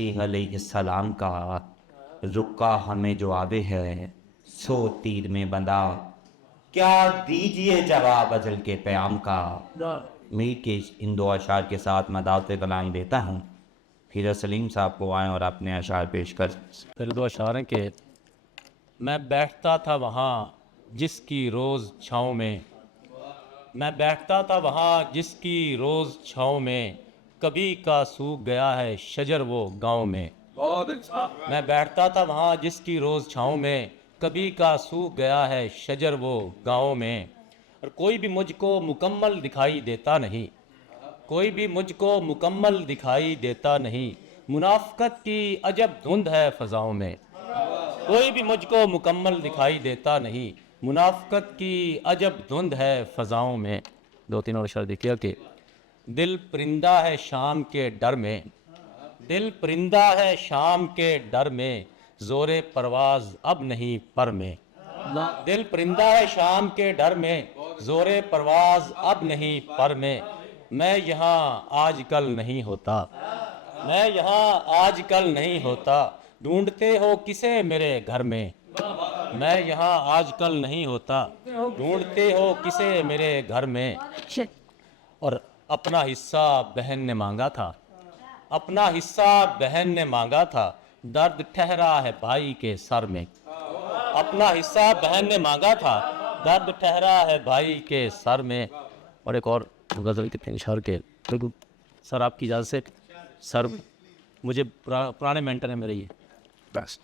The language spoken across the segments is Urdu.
مسیح علیہ السلام کا رکا ہمیں جو آبے ہے سو تیر میں بندھا، کیا دیجئے جواب ازل کے پیام کا۔ میر کے ان دو اشعار کے ساتھ میں دعوت کلام دیتا ہوں، پھر سلیم صاحب کو آئیں اور اپنے اشعار پیش کر۔ پھر دو اشعار ہیں کہ میں بیٹھتا تھا وہاں جس کی روز چھاؤں میں، میں بیٹھتا تھا وہاں جس کی روز چھاؤں میں، کبھی کا سوکھ گیا ہے شجر وہ گاؤں میں۔ میں بیٹھتا تھا وہاں جس کی روز چھاؤں میں، کبھی کا سوکھ گیا ہے شجر وہ گاؤں میں، اور کوئی بھی مجھ کو مکمل دکھائی دیتا نہیں، کوئی بھی مجھ کو مکمل دکھائی دیتا نہیں، منافقت کی عجب دھند ہے فضاؤں میں، کوئی بھی مجھ کو مکمل دکھائی دیتا نہیں، منافقت کی عجب دھند ہے فضاؤں میں۔ دو تین اور اشعار دیکھیے کہ دل پرندہ ہے شام کے ڈر میں، دل پرندہ ہے شام کے ڈر میں، زور پرواز اب نہیں پر میں، دل پرندہ ہے شام کے ڈر میں، زور پرواز اب نہیں پر میں یہاں آج کل نہیں ہوتا، میں یہاں آج کل نہیں ہوتا، ڈھونڈتے ہو کسے میرے گھر میں، میں یہاں آج کل نہیں ہوتا، ڈھونڈتے ہو کسے میرے گھر میں۔ اور اپنا حصہ بہن نے مانگا تھا، اپنا حصہ بہن نے مانگا تھا، درد ٹھہرا ہے بھائی کے سر میں، اپنا حصہ بہن نے مانگا تھا، درد ٹھہرا ہے بھائی کے سر میں۔ اور ایک اور غزل کے تین اشعار کے بالکل سر آپ کی اجازت سے، سر مجھے پرانے مینٹر ہیں میرے، یہ بس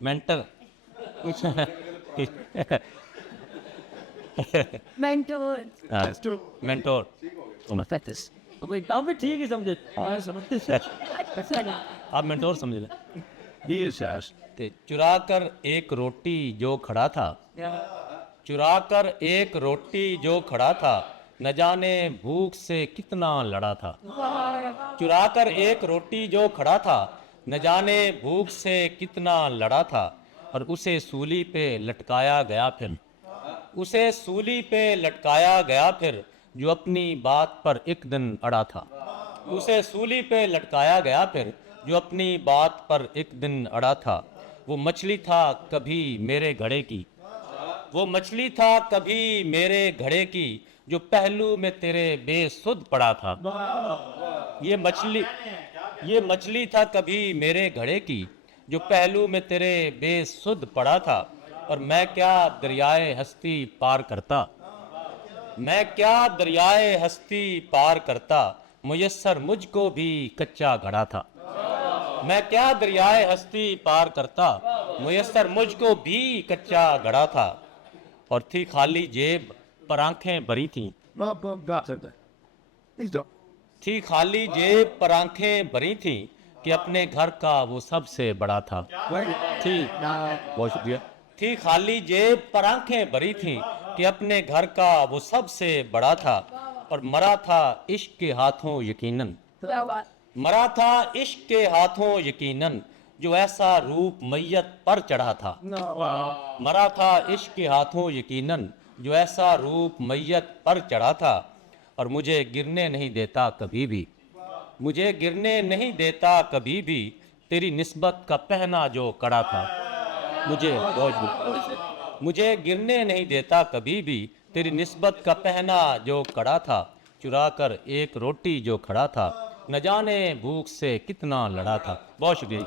مینٹر مینٹور ٹھیک ہے سمجھے، آپ مینٹور سمجھ لیں۔ چرا کر ایک روٹی جو کھڑا تھا، چرا کر ایک روٹی جو کھڑا تھا، نہ جانے بھوک سے کتنا لڑا تھا، چرا کر ایک روٹی جو کھڑا تھا، نہ جانے بھوک سے کتنا لڑا تھا، اور اسے سولی پہ لٹکایا گیا پھر، اسے سولی پہ لٹکایا گیا پھر، جو اپنی بات پر ایک دن اڑا تھا، اسے سولی پہ لٹکایا گیا پھر، جو اپنی بات پر ایک دن اڑا تھا، وہ مچھلی تھا کبھی میرے گھڑے کی، وہ مچھلی تھا کبھی میرے گھڑے کی، جو پہلو میں تیرے بے سدھ پڑا تھا، یہ مچھلی تھا کبھی میرے گھڑے کی، جو پہلو میں تیرے بے سدھ پڑا تھا، اور میں کیا دریائے ہستی پار کرتا، میں کیا دریائے ہستی پار کرتا، میسر مجھ کو بھی کچا گھڑا تھا، میں کیا دریائے ہستی پار کرتا، میسر مجھ کو بھی کچا گھڑا تھا، اور تھی خالی جیب پر آنکھیں بھری تھیں، تھی خالی جیب پر آنکھیں بھری تھیں، کہ اپنے گھر کا وہ سب سے بڑا تھا، بہت شکریہ، تھی خالی جیب پر آنکھیں بھری تھیں، کہ اپنے گھر کا وہ سب سے بڑا تھا، اور مرا تھا عشق کے ہاتھوں یقیناً، مرا تھا عشق کے ہاتھوں یقیناً، جو ایسا روپ میت پر چڑھا تھا، مرا تھا عشق کے ہاتھوں یقیناً، جو ایسا روپ میت پر چڑھا تھا، اور مجھے گرنے نہیں دیتا کبھی بھی، مجھے گرنے نہیں دیتا کبھی بھی، تیری نسبت کا پہنا جو کڑا تھا، مجھے گرنے نہیں دیتا کبھی بھی، تیری نسبت کا پہنا جو کڑا تھا، چرا کر ایک روٹی جو کھڑا تھا، نہ جانے بھوک سے کتنا لڑا تھا۔ بہت شکریہ۔